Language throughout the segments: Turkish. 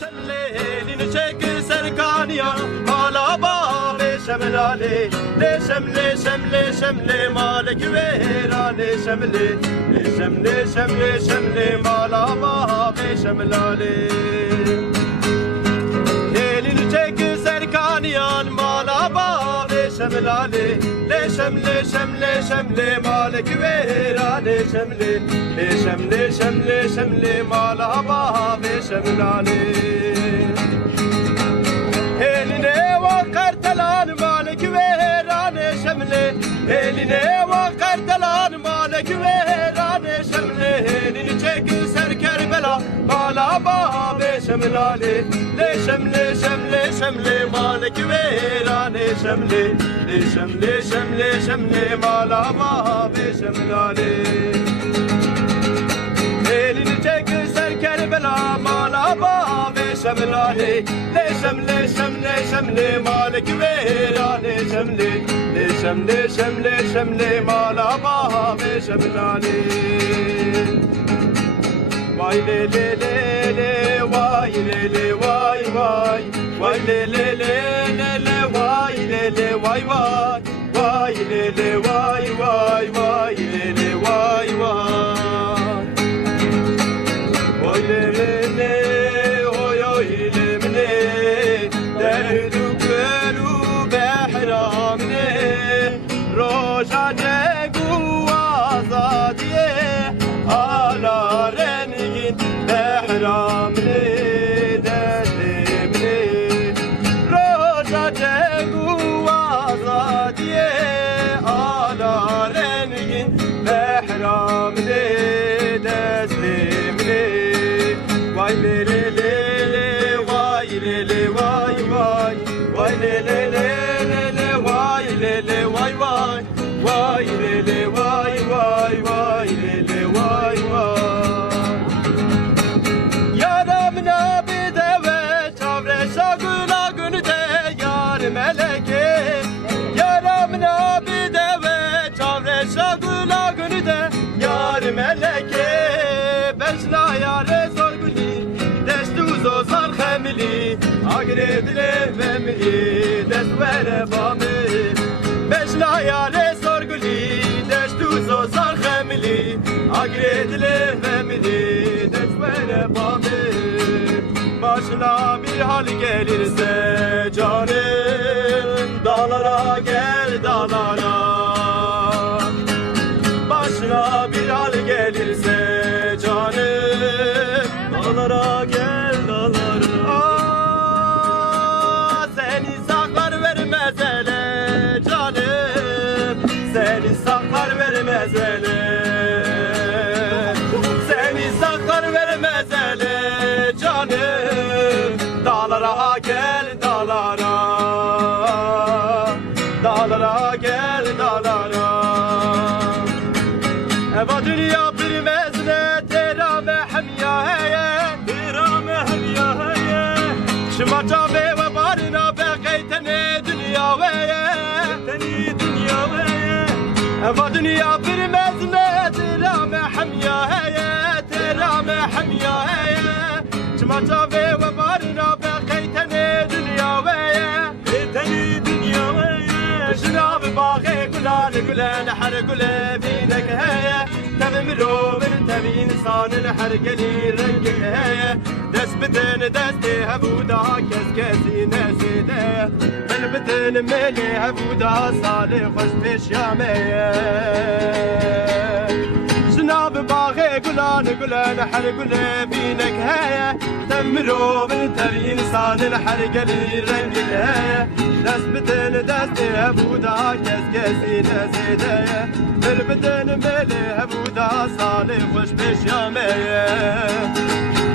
شملي نشك سركانيا على باب شملالي شملي شملي شملي مالك ويراني شملي شملي شملي شملي مالا باب شملالي نشك سركانيا مالا باب شملالي شملي شملي شملي مالك ويراني شملي شملي شملي شملي مالا باب شملالي هيلني وقرتلان مالك ويراني شملي هيلني وقرتلان مالك ويراني شملي هيلني تشك سر كربلا مالا باب شملالي شملي شملي شملي مالك ويراني شملي شملي شملي شملي مالا باب شملالي هيلني تشك سر كربلا مالا باب شملالي شملي شملي شملي مالك ويراني شملي شملي شملي شملي مالا باب شملالي واي لي لي لي لي واي لي لي واي واي واي لي لي لي لي واي لي لي واي واي واي لي لي واي واي واي لي لي واي واي واي لي لي روشا جگو آزادیه آلا رنگین بحرامنی دلمنی روشا جگو آزادیه آلا رنگین بحرامنی دلمنی وای لی لی لی وای لی لی وای وای وای لی لی لی وای لی لی وای وای وای لی لی وای وای وای لی لی وای وای یارم نبیده و چاورشا گنا گنده یار ملکه یارم نبیده و چاورشا گنا گنده یار ملکه بشنا یار زرگلی دستو زار خملی آگره دل فملی دست وره بامی بشنا یار زرگلی دستو زار خملی آگره دل فملی دست وره بامی başına bir hal gelirse canım dağlara gel dağlara başına bir hal gelirse canım dağlara gel dağlara seni saklar vermez ele canım seni saklar vermez ele seni saklar vermez ele canım dağlara gel dağlara dağlara gel dağlara eva dünya bir mezne tera mehem ya heye tera mehem ya heye şıma çave ve barına bekeytene dünya veye teni dünya veye eva dünya bir mezne tera mehem ya heye tera mehem ya heye şıma çave ve barına bekeytene dünya veye teni dünya veye جناب باغي قلان قلان حر قلة بينك هيا تبي مروبر تبي إنسان الحرق لي رنق هيا دس بدن دستي هبودا كس كسي نسيده من بدن ملي هبودا صالح خوش بيش يامية جناب باغي قلان قلان حر قلة بينك هيا تبي مروبر تبي إنسان الحرق لي رنق هيا دس بدن دستي هبودا كس كسي نسيده من بدن ملي هبودا صالح خوش بيش يامية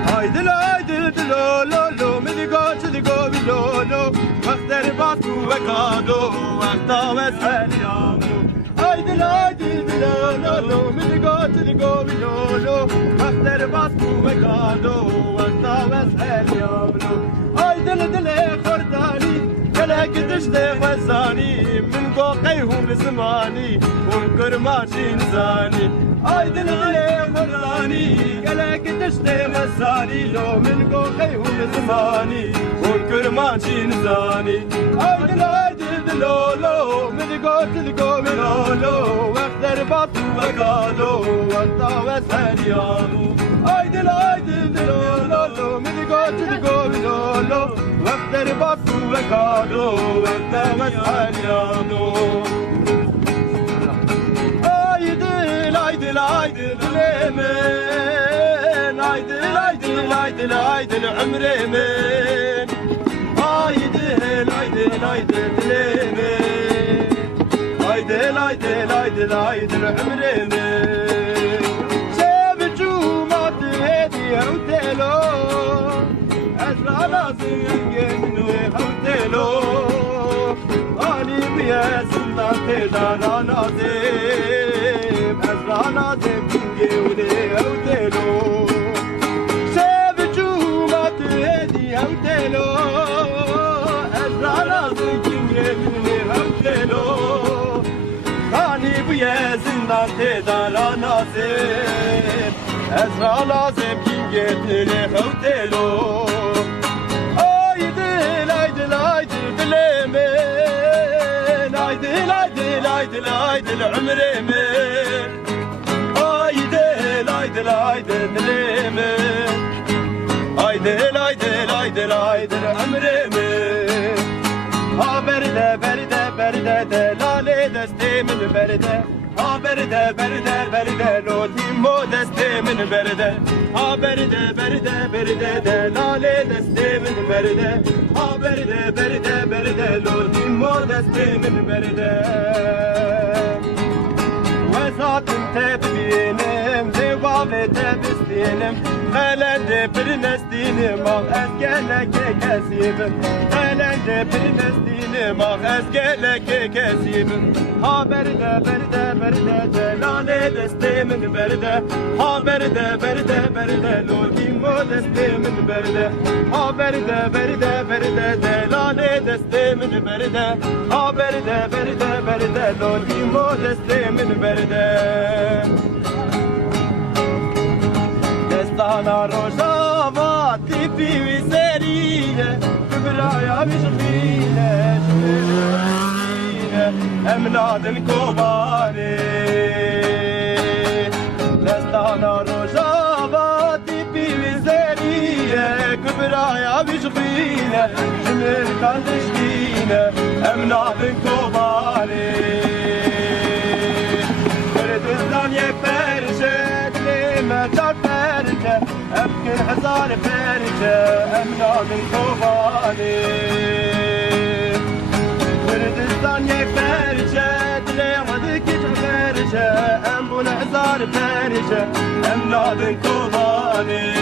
هايدل هايدل دلو لو لو مدي قوش دي قوبي لو لو واختر باسكو وكادو واختا وسهل يامو هايدل هايدل دلو لو لو مدي قوش دي قوبي لو لو واختر باسكو وكادو واختا وسهل يامو هايدل دلي خرداني كلا قدش دي وزاني من قوقيهم بزماني ونكر ماشي نزاني Aydın ile Kur'ani gelek dişte mesani lo min go khayhum zamani o kurmançı nizani Aydın aydın lo lo min go lo vakter batu vakalo vakta veseriyanu Aydın aydın lo min go lo vakter batu vakalo vakta veseriyanu Aydın lemen aydın ömremen Aydın lemen aydın ömremen Sevcumat hediye utelo Esra lazım gemine utelo Ali biyezinden tedana nazim Ezrana zevkinge ule evtelo Sevcumat hediye evtelo Ezrana zevkinge ule evtelo Hani bu yezinden tedana nazim Ezrana zevkinge ule evtelo Aydın dilemen Aydın ömremen Aydın dilemen Aydın ömremen Ha berde de lale destemin berde Ha berde lotimo destemin berde Ha berde de lale destemin berde Ha berde lotimo destemin berde Vezatın tebbinim Zevavle tebbistinim Helende bir nestinim Ah ezgeleke kesibim Helende bir nestinim Ah ezgeleke kesibim Ha berde de lale destemin berde Ha berde lotimo destemin berde Ha berde de lale destemin berde Ha berde lotimo destemin berde Destana rojava tipi vizeriye Kübraya vişmine Emladın kovane Destana rojava tipi vizeriye Kübraya vişmine Şimir kardeşliğine Emladın kovane Kırdızdan ye perşe Dilime çar perşe Emkin hezar perşe Emladın kovane Kırdızdan ye perşe Dilime perşe Em bunu hezar perşe Emladın kovane